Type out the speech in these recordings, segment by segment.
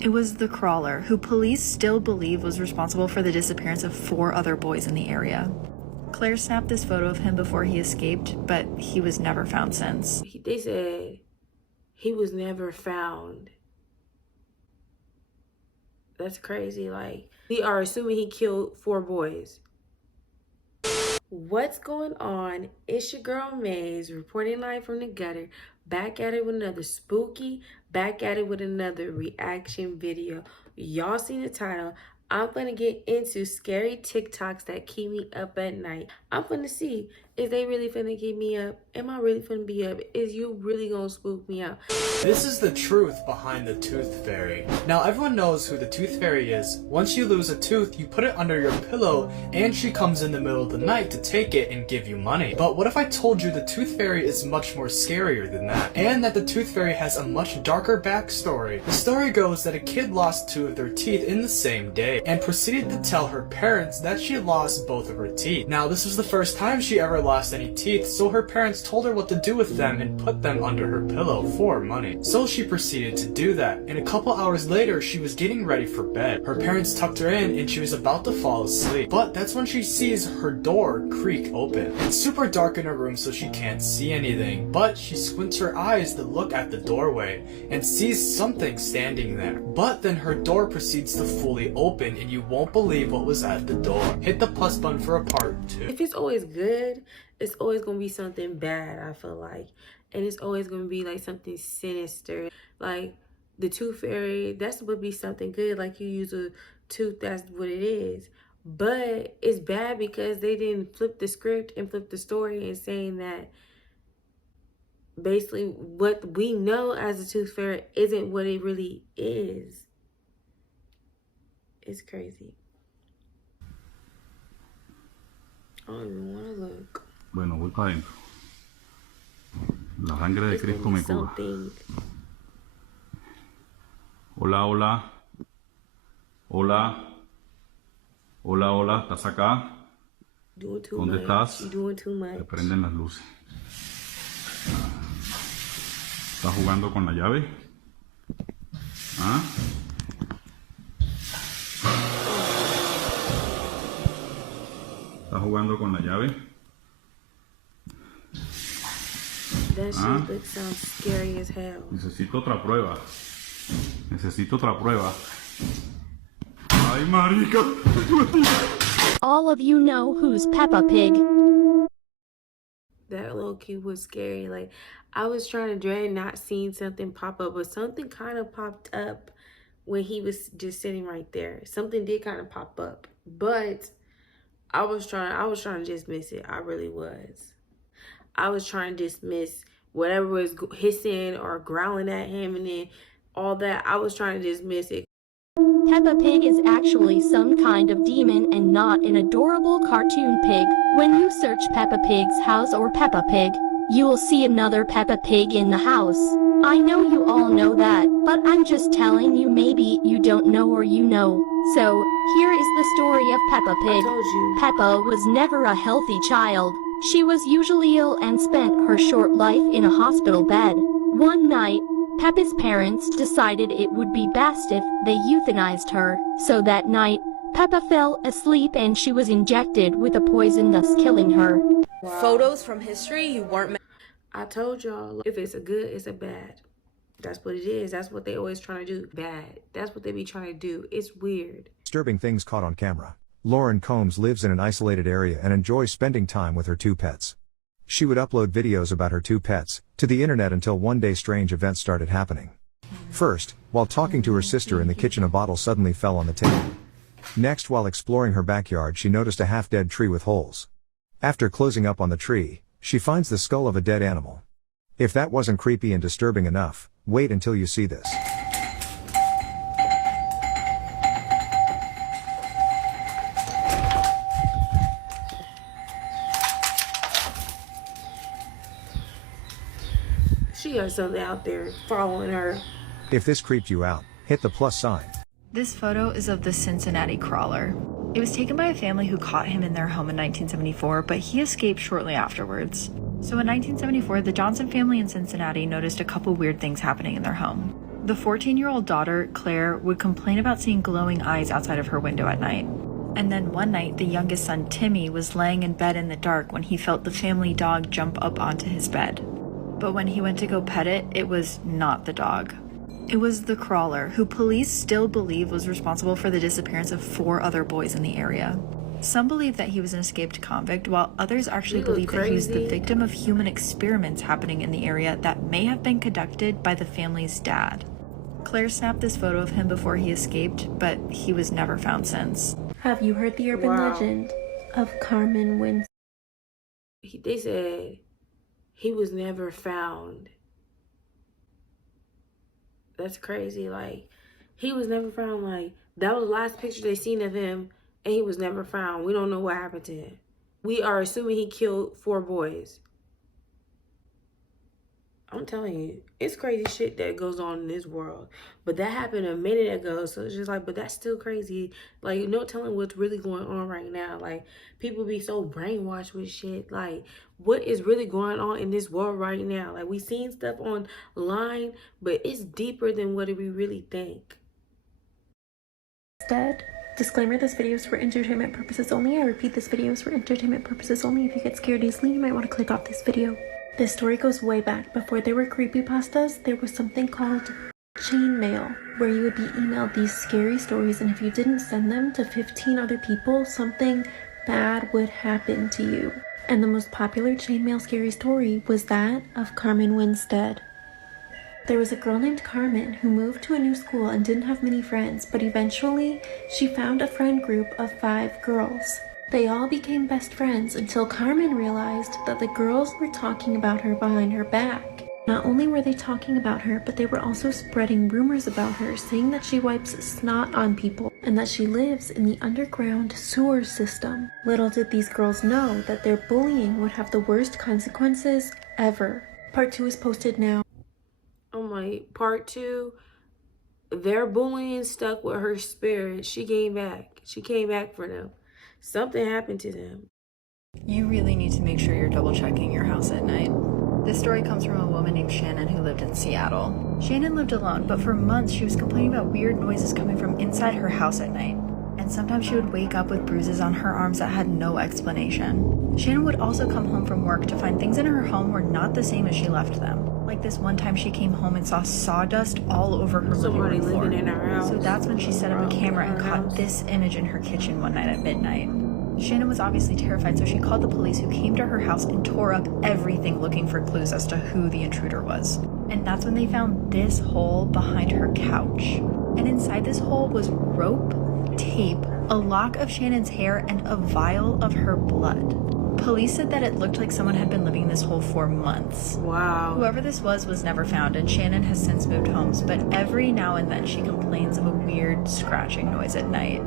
It was the Crawler, who police still believe was responsible for the disappearance of 4 other boys in the area. Claire snapped this photo of him before he escaped, but he was never found since. They said he was never found. That's crazy. Like, we are assuming he killed 4 boys. What's going on? It's your girl Maze, reporting live from the gutter, back at it with another spooky, back at it with another reaction video. Y'all seen the title. I'm gonna get into scary TikToks that keep me up at night. I'm gonna see, is they really finna keep me up? Am I really finna be up? Is you really gonna spook me out? This is the truth behind the Tooth Fairy. Now everyone knows who the Tooth Fairy is. Once you lose a tooth, you put it under your pillow and she comes in the middle of the night to take it and give you money. But what if I told you the Tooth Fairy is much more scarier than that? And that the Tooth Fairy has a much darker backstory. The story goes that a kid lost 2 of their teeth in the same day and proceeded to tell her parents that she lost both of her teeth. Now this was the first time she ever lost any teeth, so her parents told her what to do with them and put them under her pillow for money. So she proceeded to do that, and a couple hours later she was getting ready for bed. Her parents tucked her in and she was about to fall asleep, but that's when she sees her door creak open. It's super dark in her room so she can't see anything, but she squints her eyes to look at the doorway and sees something standing there. But then her door proceeds to fully open and you won't believe what was at the door. Hit the plus button for a part 2. If it's always good, it's always gonna be something bad, I feel like. And it's always gonna be like something sinister. Like the Tooth Fairy, that's would be something good. Like you use a tooth, that's what it is. But it's bad because they didn't flip the script and flip the story and saying that basically what we know as a Tooth Fairy isn't what it really is. It's crazy. I don't even want to look. Bueno, voy para adentro. La sangre de Cristo me cura. Hola, hola. Hola. Hola, hola. ¿Estás acá? ¿Dónde estás? Te prenden las luces. ¿Estás jugando con la llave? ¿Ah? ¿Estás jugando con la llave? That shit sounds scary as hell. Necesito otra prueba. Necesito otra prueba. Ay, marica. All of you know who's Peppa Pig. That low key was scary. Like, I was trying to dread not seeing something pop up, but something kind of popped up when he was just sitting right there. Something did kind of pop up, but I was trying to dismiss it. I really was. I was trying to dismiss whatever was hissing or growling at him and then all that. I was trying to dismiss it. Peppa Pig is actually some kind of demon and not an adorable cartoon pig. When you search Peppa Pig's house or Peppa Pig, you will see another Peppa Pig in the house. I know you all know that, but I'm just telling you, maybe you don't know or you know. So, here is the story of Peppa Pig. I told you. Peppa was never a healthy child. She was usually ill and spent her short life in a hospital bed. One night, Peppa's parents decided it would be best if they euthanized her. So that night, Peppa fell asleep and she was injected with a poison, thus killing her. Wow. Photos from history you weren't. I told y'all, if it's a good, it's a bad. That's what it is. That's what they always trying to do. Bad. That's what they be trying to do. It's weird. Disturbing things caught on camera. Lauren Combs lives in an isolated area and enjoys spending time with her 2 pets. She would upload videos about her 2 pets to the internet until one day strange events started happening. First, while talking to her sister in the kitchen, a bottle suddenly fell on the table. Next, while exploring her backyard, she noticed a half-dead tree with holes. After closing up on the tree, she finds the skull of a dead animal. If that wasn't creepy and disturbing enough, wait until you see this. She has something out there following her. If this creeped you out, hit the plus sign. This photo is of the Cincinnati Crawler. It was taken by a family who caught him in their home in 1974, but he escaped shortly afterwards. So in 1974, the Johnson family in Cincinnati noticed a couple weird things happening in their home. The 14-year-old daughter, Claire, would complain about seeing glowing eyes outside of her window at night. And then one night, the youngest son, Timmy, was laying in bed in the dark when he felt the family dog jump up onto his bed. But when he went to go pet it, it was not the dog. It was the Crawler, who police still believe was responsible for the disappearance of 4 other boys in the area. Some believe that he was an escaped convict, while others actually believe that he was the victim of human experiments happening in the area that may have been conducted by the family's dad. Claire snapped this photo of him before he escaped, but he was never found since. Have you heard the urban legend of Carmen Winstead? They said he was never found. That's crazy. Like, he was never found. Like, that was the last picture they seen of him, and he was never found. We don't know what happened to him. We are assuming he killed 4 boys. I'm telling you, it's crazy shit that goes on in this world. But that happened a minute ago, so it's just like, but that's still crazy. Like, no telling what's really going on right now. Like, people be so brainwashed with shit. Like, what is really going on in this world right now? Like, we seen stuff online, but it's deeper than what we really think. Disclaimer, this video is for entertainment purposes only. I repeat, this video is for entertainment purposes only. If you get scared easily, you might want to click off this video. This story goes way back. Before there were creepypastas, there was something called chain mail, where you would be emailed these scary stories, and if you didn't send them to 15 other people, something bad would happen to you. And the most popular chainmail scary story was that of Carmen Winstead. There was a girl named Carmen who moved to a new school and didn't have many friends, but eventually she found a friend group of 5 girls. They all became best friends until Carmen realized that the girls were talking about her behind her back. Not only were they talking about her, but they were also spreading rumors about her, saying that she wipes snot on people and that she lives in the underground sewer system. Little did these girls know that their bullying would have the worst consequences ever. Part 2 is posted now. I'm like, part 2, their bullying stuck with her spirit. She came back. She came back for them. Something happened to them. You really need to make sure you're double checking your house at night. This story comes from a woman named Shannon who lived in Seattle. Shannon lived alone, but for months she was complaining about weird noises coming from inside her house at night. And sometimes she would wake up with bruises on her arms that had no explanation. Shannon would also come home from work to find things in her home were not the same as she left them. Like this one time she came home and saw sawdust all over her Somebody living room floor. living in her house. So that's when she set up a camera and caught this image in her kitchen one night at midnight. Shannon was obviously terrified, so she called the police, who came to her house and tore up everything looking for clues as to who the intruder was. And that's when they found this hole behind her couch. And inside this hole was rope, tape, a lock of Shannon's hair, and a vial of her blood. Police said that it looked like someone had been living in this hole for months. Wow. Whoever this was never found, and Shannon has since moved homes, but every now and then she complains of a weird scratching noise at night.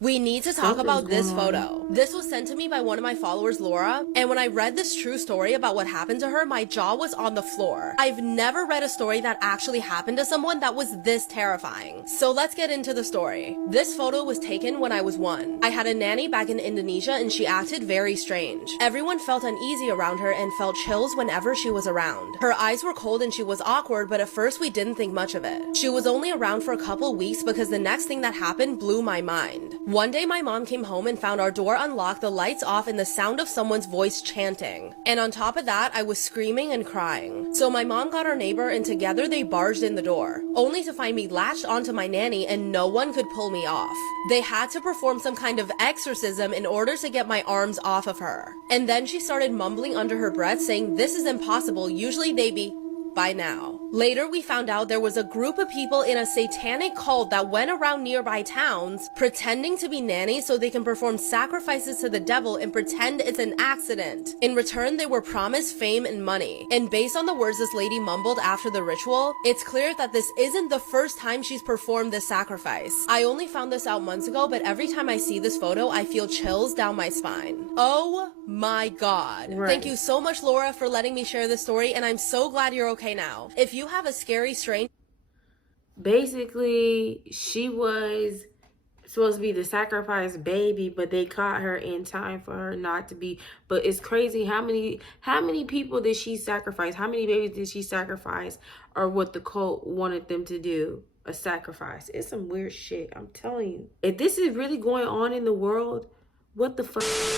We need to talk about this photo. This was sent to me by one of my followers, Laura, and when I read this true story about what happened to her, my jaw was on the floor. I've never read a story that actually happened to someone that was this terrifying. So let's get into the story. This photo was taken when I was 1. I had a nanny back in Indonesia and she acted very strange. Everyone felt uneasy around her and felt chills whenever she was around. Her eyes were cold and she was awkward, but at first we didn't think much of it. She was only around for a couple weeks because the next thing that happened blew my mind. One day my mom came home and found our door unlocked, the lights off, and the sound of someone's voice chanting. And on top of that, I was screaming and crying. So my mom got our neighbor and together they barged in the door, only to find me latched onto my nanny and no one could pull me off. They had to perform some kind of exorcism in order to get my arms off of her. And then she started mumbling under her breath saying, "This is impossible, usually they be by now." Later, we found out there was a group of people in a satanic cult that went around nearby towns pretending to be nannies so they can perform sacrifices to the devil and pretend it's an accident. In return, they were promised fame and money. And based on the words this lady mumbled after the ritual, it's clear that this isn't the first time she's performed this sacrifice. I only found this out months ago, but every time I see this photo, I feel chills down my spine. Oh my God. Right. Thank you so much, Laura, for letting me share this story, and I'm so glad you're okay now. If you have a scary, strange... Basically, she was supposed to be the sacrifice baby, but they caught her in time for her not to be. But it's crazy how many people did she sacrifice? How many babies did she sacrifice? Or what the cult wanted them to do? A sacrifice. It's some weird shit, I'm telling you. If this is really going on in the world, what the fuck?